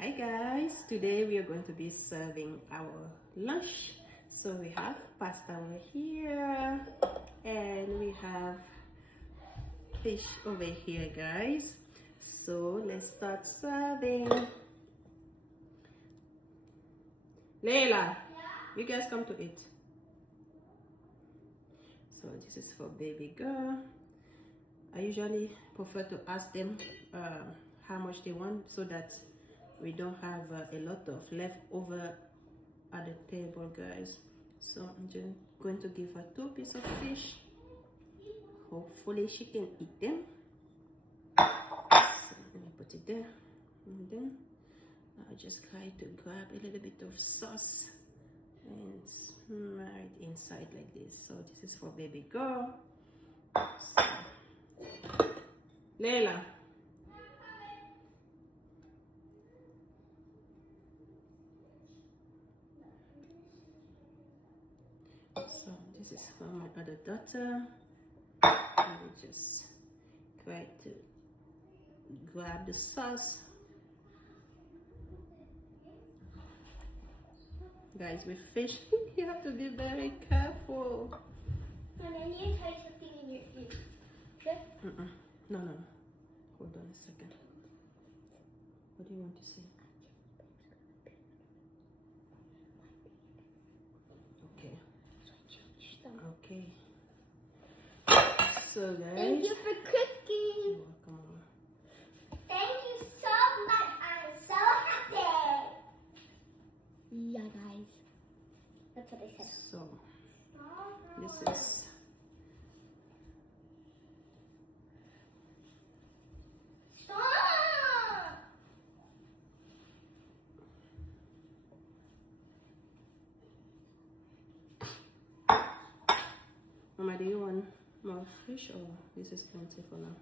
Hi guys, today we are going to be serving our lunch. So we have pasta over here and we have fish over here guys. So let's start serving. Layla, you guys come to eat. So this is for baby girl. I usually prefer to ask them how much they want so that we don't have a lot of leftover at the table guys. So I'm just going to give her 2 pieces of fish. Hopefully she can eat them. So let me put it there and then I'll just try to grab a little bit of sauce and smear it inside like this. So this is for baby girl. So, Layla, so this is for my other daughter. I will just try to grab the sauce. Guys, with fish, you have to be very careful. And then you try something in your ear. Okay? No. Hold on a second. What do you want to say? Okay. Okay. So guys. Thank you for cooking. You're welcome, Mama. Thank you so much. I'm so happy. Yeah, guys. That's what I said. So this is Stop! Mama, do you want more fish or this is plenty for now?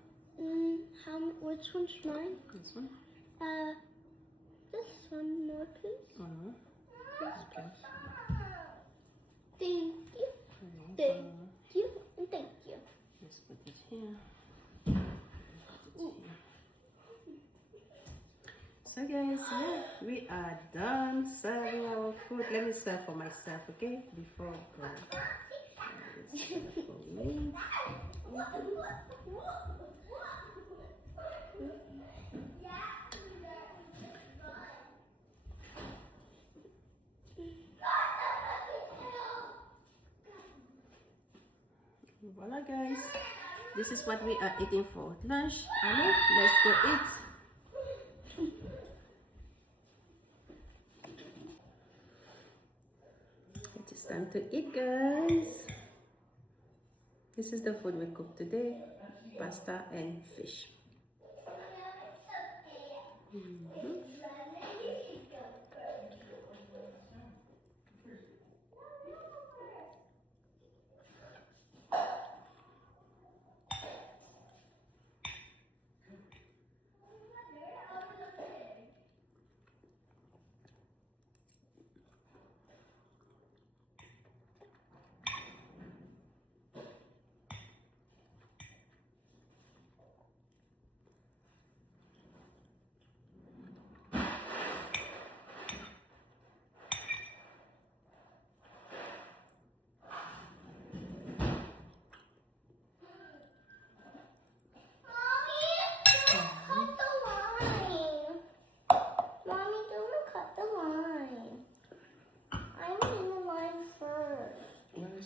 Which one's mine? This one? This one more, please. Okay. Thank you. Thank you. And thank you. Let's put it here. So guys, yeah, we are done serving our food. Let me serve for myself, okay? Before I go. Let me serve for me. Voila guys, this is what we are eating for lunch. Allez, let's go eat. It is time to eat guys. This is the food we cooked today, pasta and fish.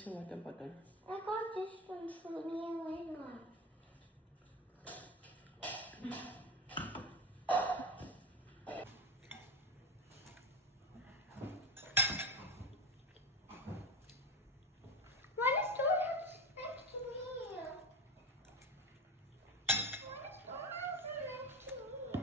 Water bottle. I got this one for me and Lena. Why does Dawn have next to me? Why does Dawn have next to me?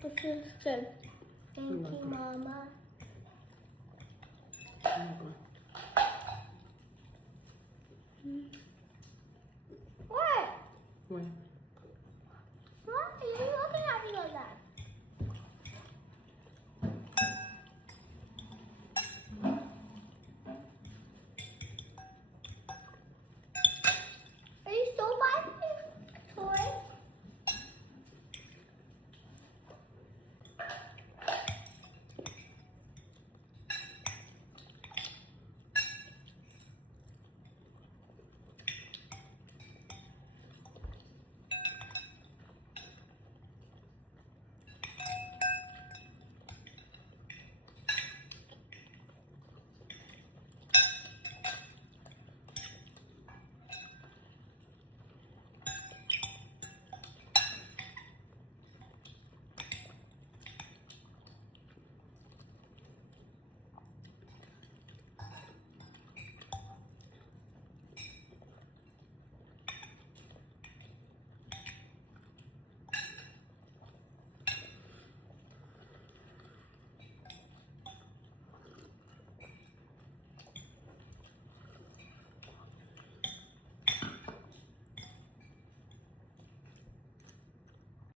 It feels good. Thank you, welcome. Mama. Welcome. What? Well,